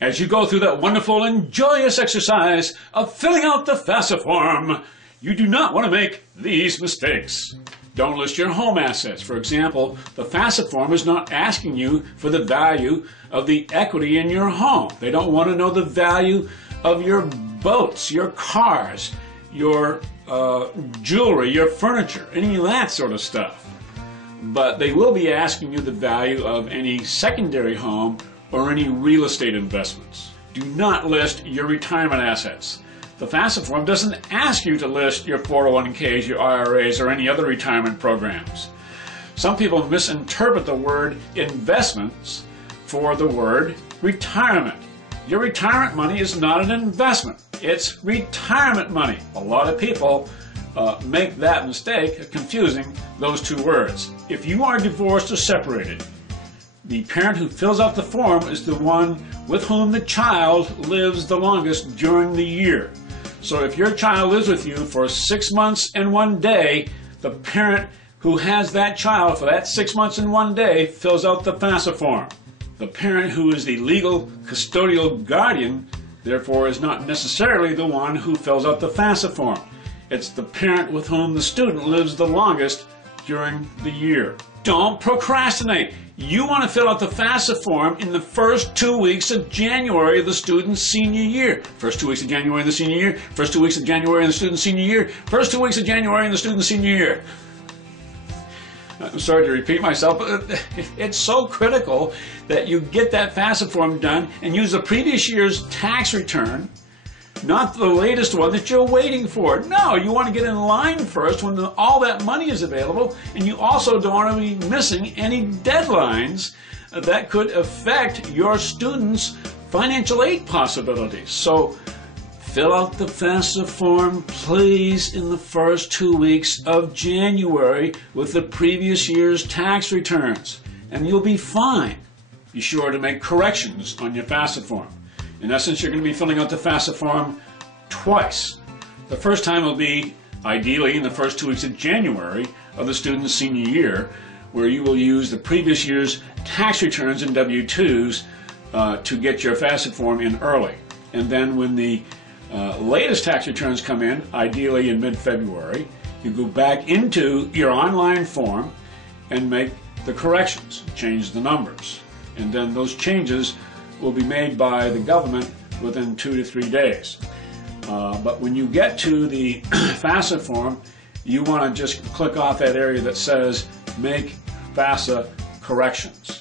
As you go through that wonderful and joyous exercise of filling out the FAFSA form, you do not want to make these mistakes. Don't list your home assets. For example, the FAFSA form is not asking you for the value of the equity in your home. They don't want to know the value of your boats, your cars, your jewelry, your furniture, any of that sort of stuff. But they will be asking you the value of any secondary home or any real estate investments. Do not list your retirement assets. The FAFSA form doesn't ask you to list your 401ks, your IRAs, or any other retirement programs. Some people misinterpret the word investments for the word retirement. Your retirement money is not an investment. It's retirement money. A lot of people make that mistake of confusing those two words. If you are divorced or separated, the parent who fills out the form is the one with whom the child lives the longest during the year. So if your child lives with you for 6 months and 1 day, the parent who has that child for that 6 months and 1 day fills out the FAFSA form. The parent who is the legal custodial guardian, therefore, is not necessarily the one who fills out the FAFSA form. It's the parent with whom the student lives the longest during the year. Don't procrastinate. You want to fill out the FAFSA form in the first 2 weeks of January of the student's senior year. First 2 weeks of January in the senior year, first 2 weeks of January in the student's senior year, first 2 weeks of January in the student's senior year. I'm sorry to repeat myself, but it's so critical that you get that FAFSA form done and use the previous year's tax return, not the latest one that you're waiting for. No, you want to get in line first when all that money is available, and you also don't want to be missing any deadlines that could affect your students' financial aid possibilities. So fill out the FAFSA form, please, in the first 2 weeks of January with the previous year's tax returns, and you'll be fine. Be sure to make corrections on your FAFSA form. In essence, you're going to be filling out the FAFSA form twice. The first time will be, ideally, in the first 2 weeks of January of the student's senior year, where you will use the previous year's tax returns and W-2s to get your FAFSA form in early. And then when the latest tax returns come in, ideally in mid-February, you go back into your online form and make the corrections, change the numbers. And then those changes will be made by the government within 2 to 3 days. But when you get to the FAFSA form, you want to just click off that area that says make FAFSA corrections.